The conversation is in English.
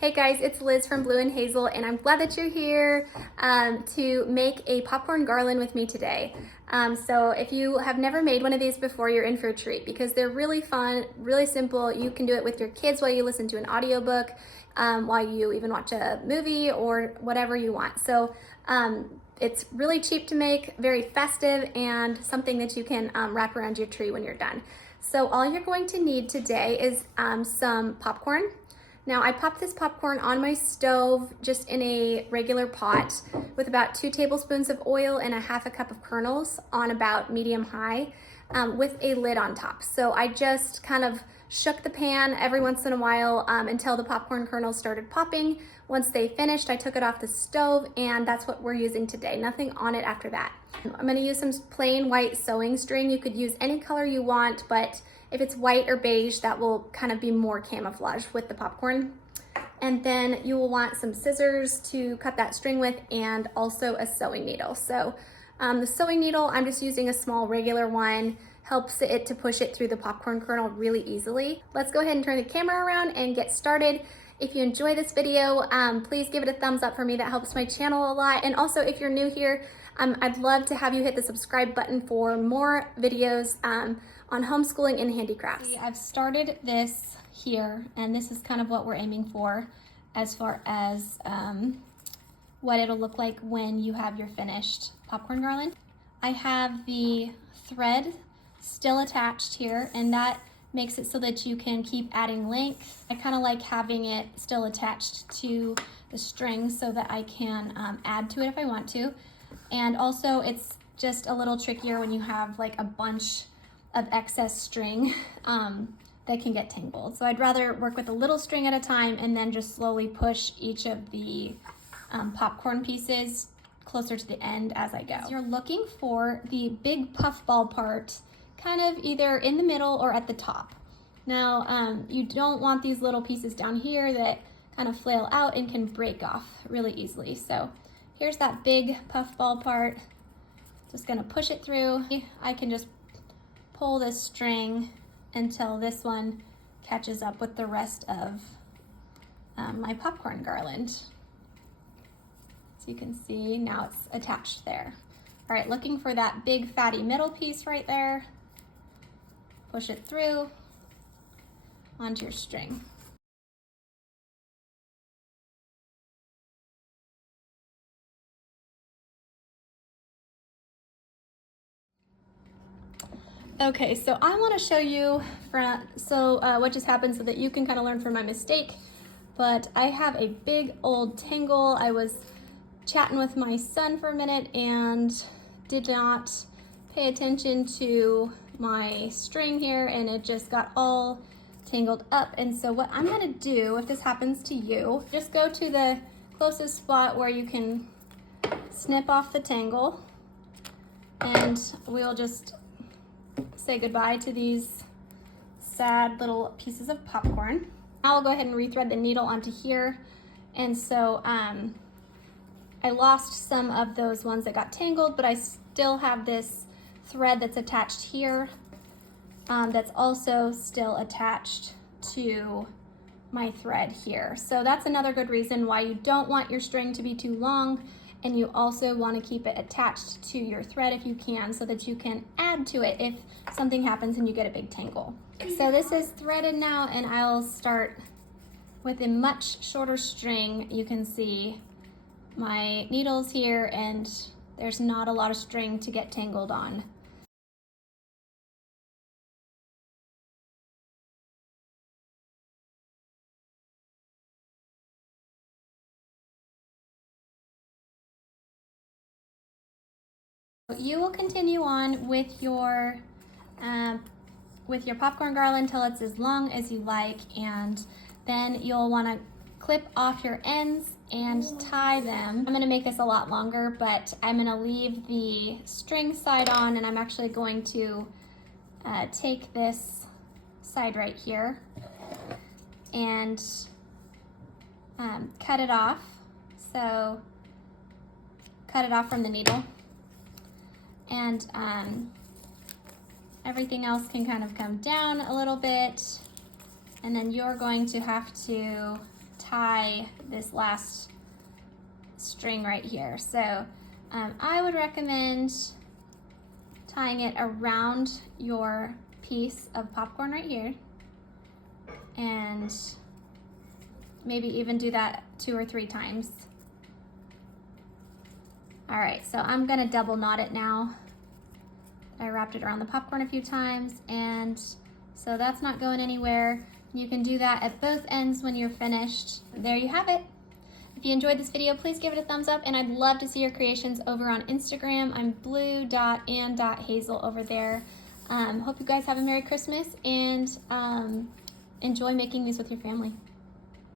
Hey guys, it's Liz from Blue and Hazel, and I'm glad that you're here to make a popcorn garland with me today. So if you have never made one of these before, you're in for a treat because they're really fun, really simple. You can do it with your kids while you listen to an audiobook, while you even watch a movie or whatever you want. So it's really cheap to make, very festive, and something that you can wrap around your tree when you're done. So all you're going to need today is some popcorn. Now I popped this popcorn on my stove just in a regular pot with about 2 tablespoons of oil and a half a cup of kernels on about medium high with a lid on top. So I just kind of shook the pan every once in a while until the popcorn kernels started popping. Once they finished, I took it off the stove, and that's what we're using today. Nothing on it after that. I'm gonna use some plain white sewing string. You could use any color you want, but if it's white or beige, that will kind of be more camouflage with the popcorn. And then you will want some scissors to cut that string with, and also a sewing needle. So the sewing needle, I'm just using a small regular one, helps it to push it through the popcorn kernel really easily. Let's go ahead and turn the camera around and get started. If you enjoy this video, please give it a thumbs up for me. That helps my channel a lot. And also, if you're new here, I'd love to have you hit the subscribe button for more videos on homeschooling and handicrafts. I've started this here, and this is kind of what we're aiming for as far as what it'll look like when you have your finished popcorn garland. I have the thread still attached here, and that makes it so that you can keep adding length. I kind of like having it still attached to the string so that I can add to it if I want to. And also it's just a little trickier when you have like a bunch of excess string that can get tangled. So I'd rather work with a little string at a time and then just slowly push each of the popcorn pieces closer to the end as I go. So you're looking for the big puff ball part kind of either in the middle or at the top. Now you don't want these little pieces down here that kind of flail out and can break off really easily. So here's that big puff ball part. Just gonna push it through. I can just pull this string until this one catches up with the rest of my popcorn garland. So you can see now it's attached there. All right, looking for that big fatty middle piece right there. Push it through onto your string. Okay, so I want to show you what just happened so that you can kind of learn from my mistake. But I have a big old tangle. I was chatting with my son for a minute and did not pay attention to my string here, and it just got all tangled up. And so what I'm gonna do, if this happens to you, just go to the closest spot where you can snip off the tangle, and we'll just say goodbye to these sad little pieces of popcorn. Now I'll go ahead and rethread the needle onto here. And so I lost some of those ones that got tangled, but I still have this thread that's attached here that's also still attached to my thread here. So that's another good reason why you don't want your string to be too long, and you also want to keep it attached to your thread if you can, so that you can add to it if something happens and you get a big tangle. So this is threaded now, and I'll start with a much shorter string. You can see my needles here, and there's not a lot of string to get tangled on. You will continue on with your popcorn garland till it's as long as you like, and then you'll want to clip off your ends and tie them. I'm going to make this a lot longer, but I'm going to leave the string side on, and I'm actually going to take this side right here and cut it off. So cut it off from the needle, and everything else can kind of come down a little bit, and then you're going to have to tie this last string right here. So I would recommend tying it around your piece of popcorn right here, and maybe even do that 2 or 3 times. All right, so I'm gonna double knot it now. I wrapped it around the popcorn a few times, and so that's not going anywhere. You can do that at both ends when you're finished. There you have it. If you enjoyed this video, please give it a thumbs up, and I'd love to see your creations over on Instagram. I'm blue.and.hazel over there. Hope you guys have a Merry Christmas, and enjoy making these with your family.